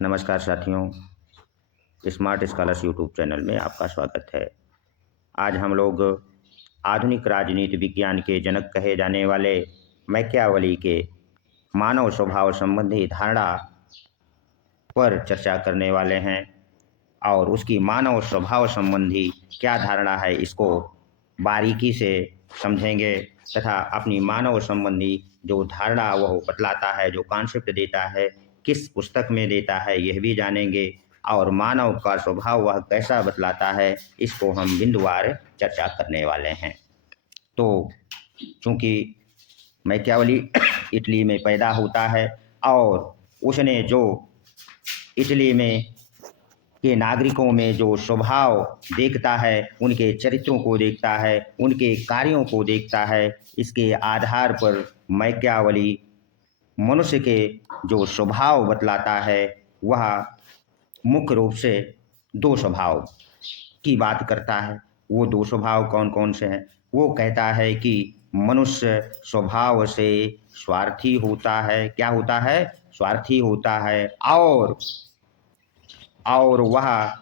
नमस्कार साथियों, smart scholars YouTube channel में आपका स्वागत है। आज हम लोग आधुनिक राजनीति विज्ञान के जनक कहे जाने वाले मैकियावली के मानव स्वभाव संबंधी धारणा पर चर्चा करने वाले हैं और उसकी मानव स्वभाव संबंधी क्या धारणा है इसको बारीकी से समझेंगे तथा अपनी मानव संबंधी जो धारणा वह बतलाता है, जो कॉन्सेप्ट देता है, किस पुस्तक में देता है यह भी जानेंगे और मानव का स्वभाव वह कैसा बतलाता है इसको हम बिंदुवार चर्चा करने वाले हैं। तो चूंकि मैकियावली इटली में पैदा होता है और उसने जो इटली में के नागरिकों में जो स्वभाव देखता है, उनके चरित्रों को देखता है, उनके कार्यों को देखता है, इसके आधार पर मैकियावली मनुष्य के जो स्वभाव बतलाता है वह मुख्य रूप से दो स्वभाव की बात करता है। वो दो स्वभाव कौन कौन से हैं? वो कहता है कि मनुष्य स्वभाव से स्वार्थी होता है। क्या होता है? स्वार्थी होता है और वह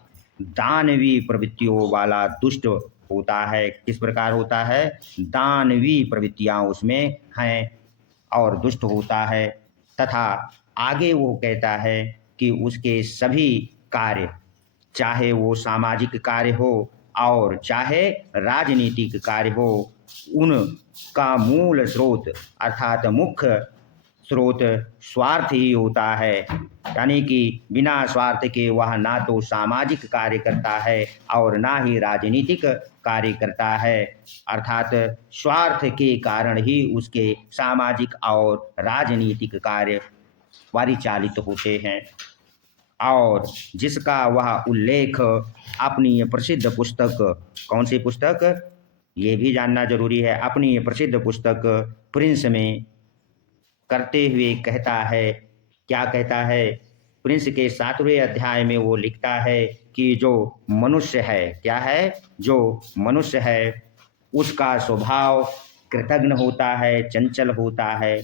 दानवी प्रवृत्तियों वाला दुष्ट होता है। किस प्रकार होता है? दानवी प्रवृत्तियां उसमें हैं और दुष्ट होता है तथा आगे वो कहता है कि उसके सभी कार्य, चाहे वो सामाजिक कार्य हो और चाहे राजनीतिक कार्य हो, उनका मूल स्रोत अर्थात मुख्य स्रोत स्वार्थ ही होता है। यानी कि बिना स्वार्थ के वह ना तो सामाजिक कार्य करता है और ना ही राजनीतिक कार्य करता है। अर्थात स्वार्थ के कारण ही उसके सामाजिक और राजनीतिक कार्य परिचालित होते हैं। और जिसका वह उल्लेख अपनी प्रसिद्ध पुस्तक, कौन सी पुस्तक ये भी जानना जरूरी है, अपनी प्रसिद्ध पुस्तक प्रिंस में करते हुए कहता है। क्या कहता है? प्रिंस के 7वें अध्याय में वो लिखता है कि जो मनुष्य है, क्या है? जो मनुष्य है उसका स्वभाव कृतघ्न होता है, चंचल होता है,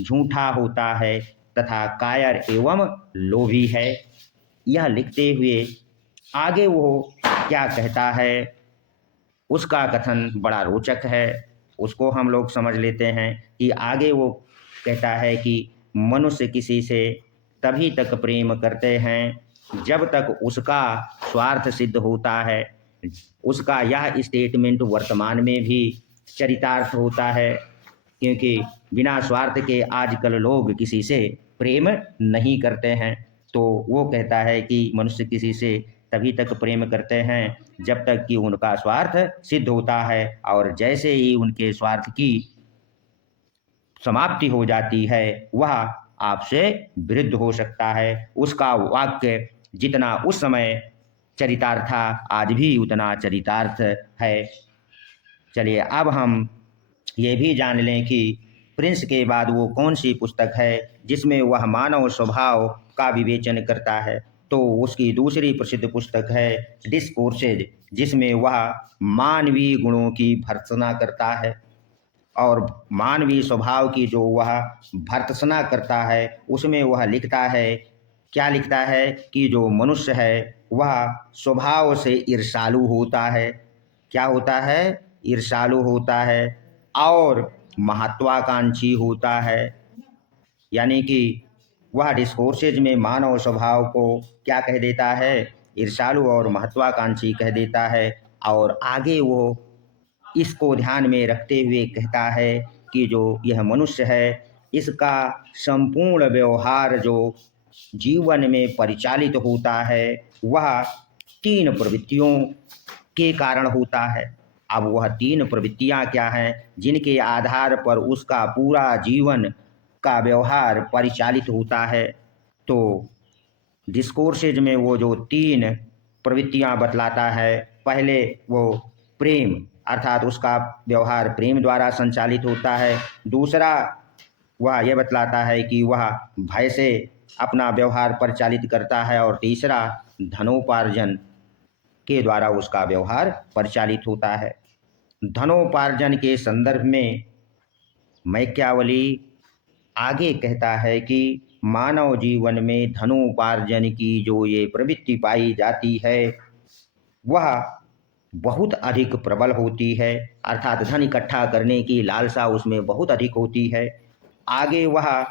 झूठा होता है तथा कायर एवं लोभी है। यह लिखते हुए आगे वो क्या कहता है, उसका कथन बड़ा रोचक है। उसको हम लोग समझ लेते हैं कि आगे वो कहता है कि मनुष्य किसी से तभी तक प्रेम करते हैं जब तक उसका स्वार्थ सिद्ध होता है। उसका यह स्टेटमेंट वर्तमान में भी चरितार्थ होता है, क्योंकि बिना स्वार्थ के आजकल लोग किसी से प्रेम नहीं करते हैं। तो वो कहता है कि मनुष्य किसी से तभी तक प्रेम करते हैं जब तक कि उनका स्वार्थ सिद्ध होता है, और जैसे ही उनके स्वार्थ की समाप्ति हो जाती है वह आपसे विरुद्ध हो सकता है। उसका वाक्य जितना उस समय चरितार्थ था आज भी उतना चरितार्थ है। चलिए अब हम ये भी जान लें कि प्रिंस के बाद वो कौन सी पुस्तक है जिसमें वह मानव स्वभाव का विवेचन करता है। तो उसकी दूसरी प्रसिद्ध पुस्तक है डिस्कोर्सेज, जिसमें वह मानवीय गुणों की भर्त्सना करता है और मानवीय स्वभाव की जो वह भर्त्सना करता है उसमें वह लिखता है, क्या लिखता है कि जो मनुष्य है वह स्वभाव से ईर्ष्यालु होता है। क्या होता है? ईर्ष्यालु होता है और महत्वाकांक्षी होता है। यानी कि वह डिस्कोर्सेज में मानव स्वभाव को क्या कह देता है? ईर्ष्यालु और महत्वाकांक्षी कह देता है। और आगे वो इसको ध्यान में रखते हुए कहता है कि जो यह मनुष्य है इसका संपूर्ण व्यवहार जो जीवन में परिचालित होता है वह तीन प्रवृत्तियों के कारण होता है। अब वह तीन प्रवृत्तियां क्या हैं जिनके आधार पर उसका पूरा जीवन का व्यवहार परिचालित होता है? तो डिस्कोर्सेज में वो जो तीन प्रवृत्तियां बतलाता है, पहले वो प्रेम अर्थात उसका व्यवहार प्रेम द्वारा संचालित होता है। दूसरा वह यह बतलाता है कि वह भय से अपना व्यवहार परिचालित करता है और तीसरा धनोपार्जन के द्वारा उसका व्यवहार परिचालित होता है। धनोपार्जन के संदर्भ में मैकियावली आगे कहता है कि मानव जीवन में धनोपार्जन की जो ये प्रवृत्ति पाई जाती है वह बहुत अधिक प्रबल होती है, अर्थात धन इकट्ठा करने की लालसा उसमें बहुत अधिक होती है। आगे वह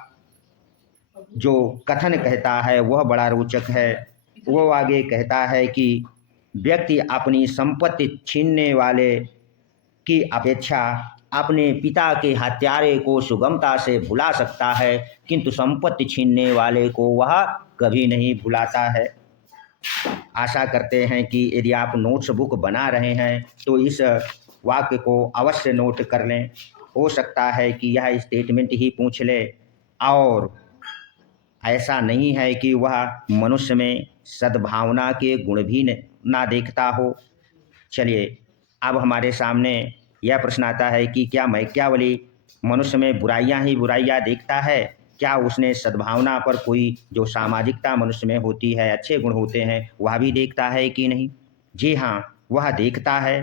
जो कथन कहता है वह बड़ा रोचक है। वो आगे कहता है कि व्यक्ति अपनी संपत्ति छीनने वाले की अपेक्षा अपने पिता के हत्यारे को सुगमता से भुला सकता है, किंतु संपत्ति छीनने वाले को वह कभी नहीं भुलाता है। आशा करते हैं कि यदि आप नोट्स बुक बना रहे हैं तो इस वाक्य को अवश्य नोट कर लें। हो सकता है कि यह स्टेटमेंट ही पूछ ले, और ऐसा नहीं है कि वह मनुष्य में सद्भावना के गुण भी ना देखता हो। चलिए, अब हमारे सामने यह प्रश्न आता है कि क्या मैकियावली मनुष्य में बुराइयां ही बुराइयां देखता है? क्या उसने सद्भावना पर कोई जो सामाजिकता मनुष्य में होती है, अच्छे गुण होते हैं, वह भी देखता है कि नहीं? जी हाँ, वह देखता है।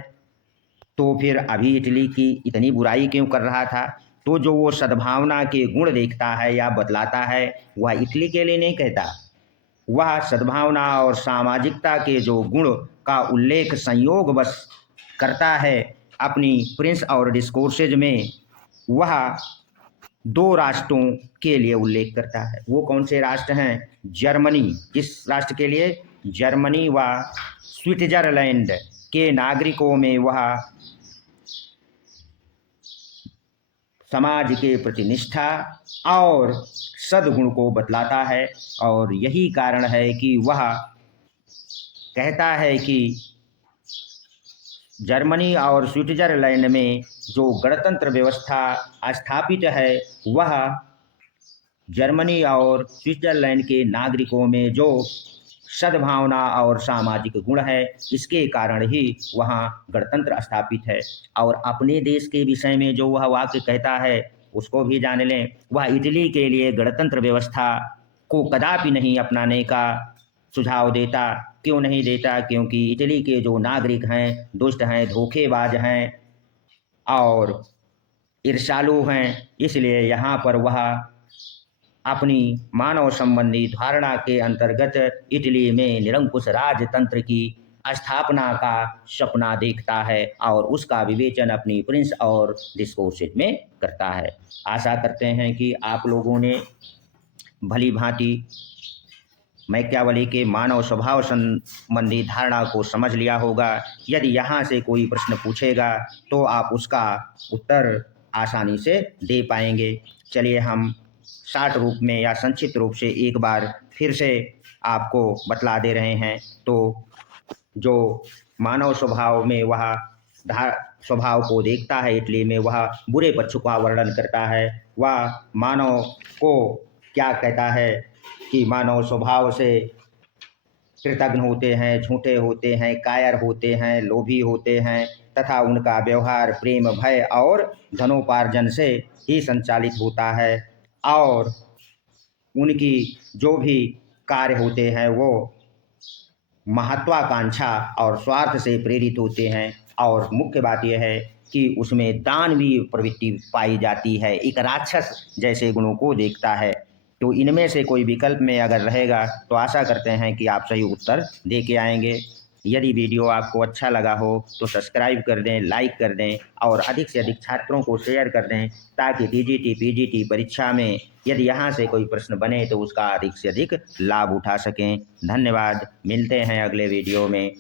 तो फिर अभी इटली की इतनी बुराई क्यों कर रहा था? तो जो वो सद्भावना के गुण देखता है या बतलाता है, वह इटली के लिए नहीं कहता। वह सद्भावना और सामाजिकता के जो गुण का उल्लेख संयोग बस करता है अपनी प्रिंस और डिस्कोर्सेज में। वह दो राष्ट्रों के लिए उल्लेख करता है। वो कौन से राष्ट्र हैं? जर्मनी। किस राष्ट्र के लिए? जर्मनी व स्विट्जरलैंड के नागरिकों में वह समाज के प्रति निष्ठा और सद्गुण को बतलाता है, और यही कारण है कि वह कहता है कि जर्मनी और स्विट्जरलैंड में जो गणतंत्र व्यवस्था स्थापित है वह जर्मनी और स्विट्जरलैंड के नागरिकों में जो सद्भावना और सामाजिक गुण है, इसके कारण ही वहाँ गणतंत्र स्थापित है। और अपने देश के विषय में जो वह वाक्य कहता है उसको भी जान लें। वह इटली के लिए गणतंत्र व्यवस्था को कदापि नहीं अपनाने का सुझाव देता। क्यों नहीं देता? क्योंकि इटली के जो नागरिक हैं दुष्ट हैं, धोखेबाज हैं और ईर्ष्यालु हैं, इसलिए यहाँ पर वह अपनी मानव संबंधी धारणा के अंतर्गत इटली में निरंकुश राजतंत्र की स्थापना का सपना देखता है और उसका विवेचन अपनी प्रिंस और डिस्कोर्सेज में करता है। आशा करते हैं कि आप लोगों ने भली भांति मैकियावली के मानव स्वभाव संबंधी धारणा को समझ लिया होगा। यदि यहाँ से कोई प्रश्न पूछेगा तो आप उसका उत्तर आसानी से दे पाएंगे। चलिए, हम शार्ट रूप में या संक्षिप्त रूप से एक बार फिर से आपको बतला दे रहे हैं। तो जो मानव स्वभाव में वह स्वभाव को देखता है इटली में, वह बुरे पक्ष का वर्णन करता है। वह मानव को क्या कहता है कि मानव स्वभाव से कृतघ्न होते हैं, झूठे होते हैं, कायर होते हैं, लोभी होते हैं तथा उनका व्यवहार प्रेम, भय और धनोपार्जन से ही संचालित होता है, और उनकी जो भी कार्य होते हैं वो महत्वाकांक्षा और स्वार्थ से प्रेरित होते हैं। और मुख्य बात यह है कि उसमें दानवीय प्रवृत्ति पाई जाती है, एक राक्षस जैसे गुणों को देखता है। तो इनमें से कोई विकल्प में अगर रहेगा तो आशा करते हैं कि आप सही उत्तर दे के आएंगे। यदि वीडियो आपको अच्छा लगा हो तो सब्सक्राइब कर दें, लाइक कर दें और अधिक से अधिक छात्रों को शेयर कर दें, ताकि टीजीटी पीजीटी परीक्षा में यदि यहाँ से कोई प्रश्न बने तो उसका अधिक से अधिक लाभ उठा सकें। धन्यवाद। मिलते हैं अगले वीडियो में।